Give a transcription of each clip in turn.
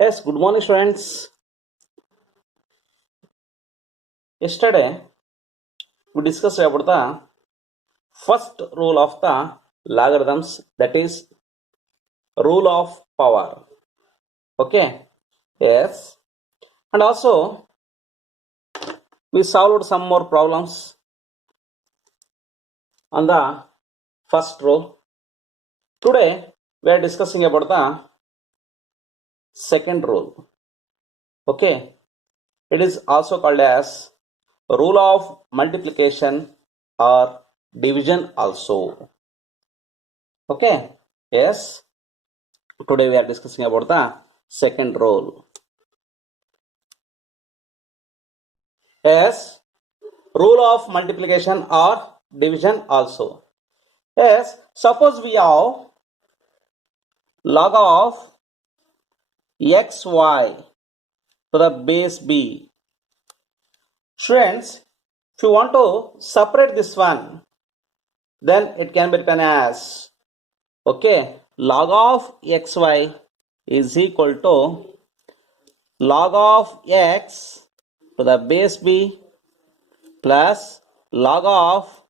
Yes, good morning, students. Yesterday, we discussed about the first rule of the logarithms, that is, rule of power. Okay, yes, and also we solved some more problems on the first rule. Today, we are discussing about the second rule. Okay, it is also called as rule of multiplication or division also. Okay, yes. Today we are discussing about the second rule. Yes, rule of multiplication or division also. Yes, suppose we have log of xy to the base b. Students, if you want to separate this one, then it can be written as, okay, log of xy is equal to log of x to the base b plus log of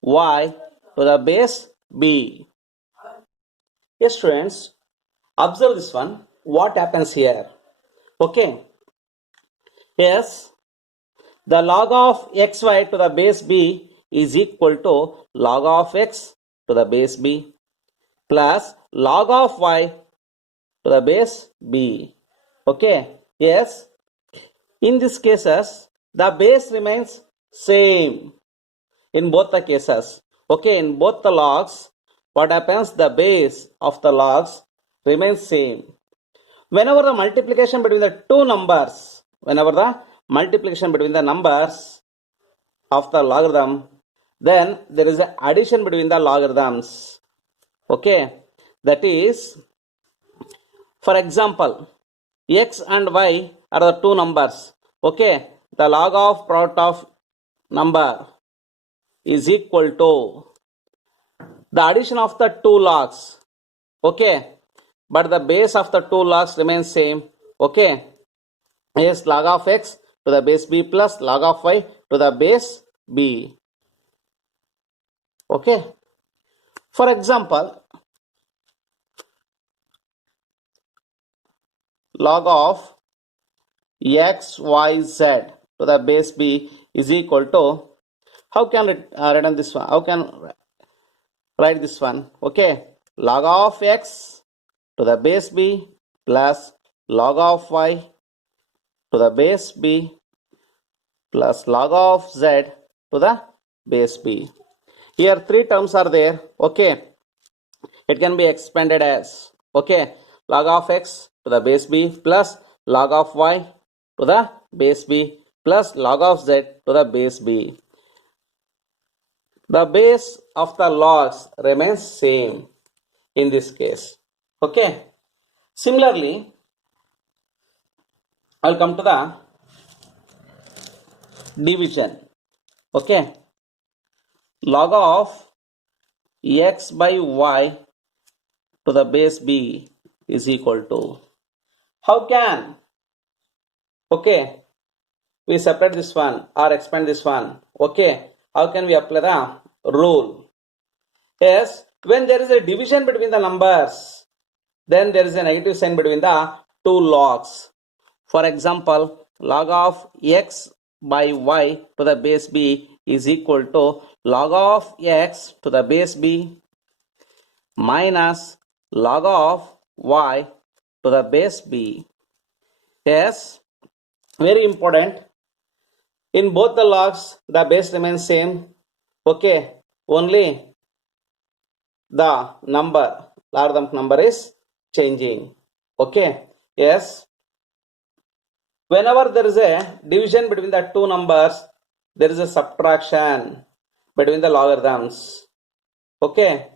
y to the base b. Yes, students, observe this one. What happens here? Okay. Yes, the log of xy to the base b is equal to log of x to the base b plus log of y to the base b. Okay. Yes, in these cases, the base remains same in both the cases. Okay, in both the logs, what happens? The base of the logs remains same. Whenever the multiplication between the two numbers, whenever the multiplication between the numbers of the logarithm, then there is an addition between the logarithms. Okay, that is, for example, x and y are the two numbers. Okay, the log of product of number is equal to the addition of the two logs. Okay, but the base of the two logs remains same. Okay, is log of x to the base b plus log of y to the base b. Okay, for example, log of x y z to the base b is equal to, how can write this one? How can write this one? Okay, log of x to the base b plus log of y to the base b plus log of z to the base b. Here three terms are there. Okay, it can be expanded as, okay, log of x to the base b plus log of y to the base b plus log of z to the base b. The base of the logs remains same in this case. Okay, similarly, I'll come to the division. Okay, log of x by y to the base b is equal to, how can, okay, we separate this one or expand this one? Okay, how can we apply the rule? Yes, when there is a division between the numbers, then there is a negative sign between the two logs. For example, log of x by y to the base b is equal to log of x to the base b minus log of y to the base b. Yes, very important. In both the logs, the base remains same. Okay, only the number, logarithm number is changing. Okay, yes. Whenever there is a division between the two numbers, there is a subtraction between the logarithms. Okay.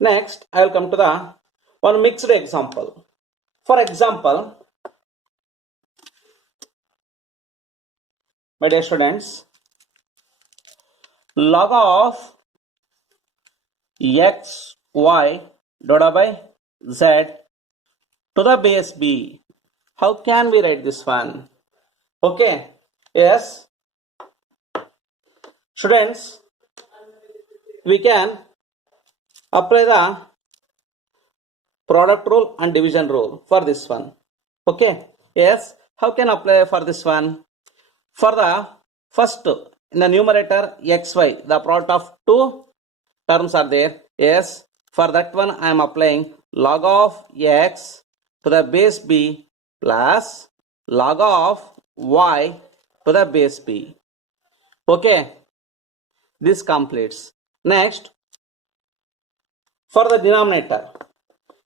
Next, I will come to the one mixed example. For example, my dear students, log of x y divided by z to the base b. How can we write this one? Okay, yes, students, we can apply the product rule and division rule for this one. Okay, yes, how can apply for this one? For the first, in the numerator xy, the product of two terms are there. Yes, for that one I am applying log of x to the base b plus log of y to the base b. Okay, this completes. Next, for the denominator,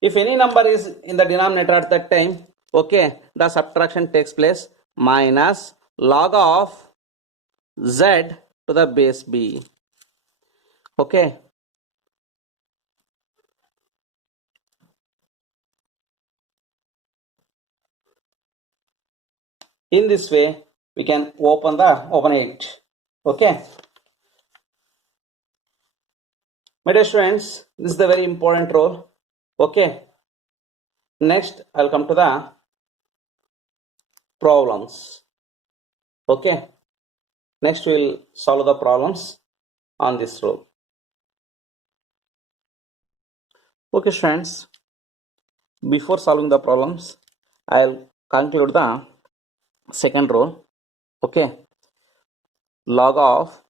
if any number is in the denominator at that time, okay, the subtraction takes place, minus log of z to the base b. Okay, in this way we can open it. Okay, my dear students, this is the very important rule. Okay, next I'll come to the problems. Okay, next we'll solve the problems on this rule. Okay, students, before solving the problems, I'll conclude the second rule. Okay, log of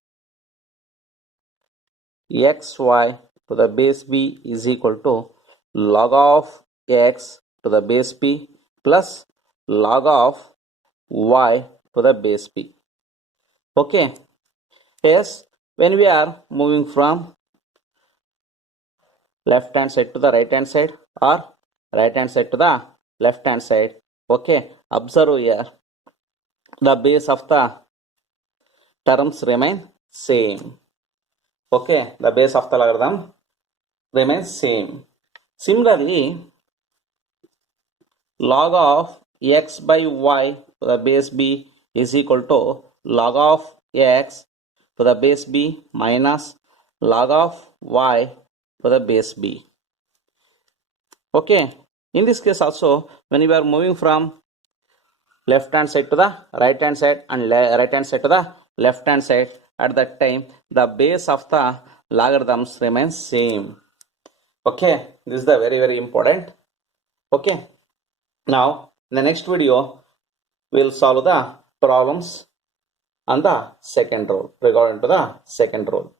xy to the base b is equal to log of x to the base b plus log of y to the base b. Okay, yes, when we are moving from left hand side to the right hand side or right hand side to the left hand side, okay, observe here the base of the terms remain same. Okay, the base of the logarithm remains same. Similarly, log of x by y to the base b is equal to log of x to the base b minus log of y to the base b. Okay, in this case also, when we are moving from left hand side to the right hand side and right hand side to the left hand side, at that time the base of the logarithms remains same. Okay, this is the very important. Okay, now in the next video we'll solve the problems on the second rule, regarding to the second rule.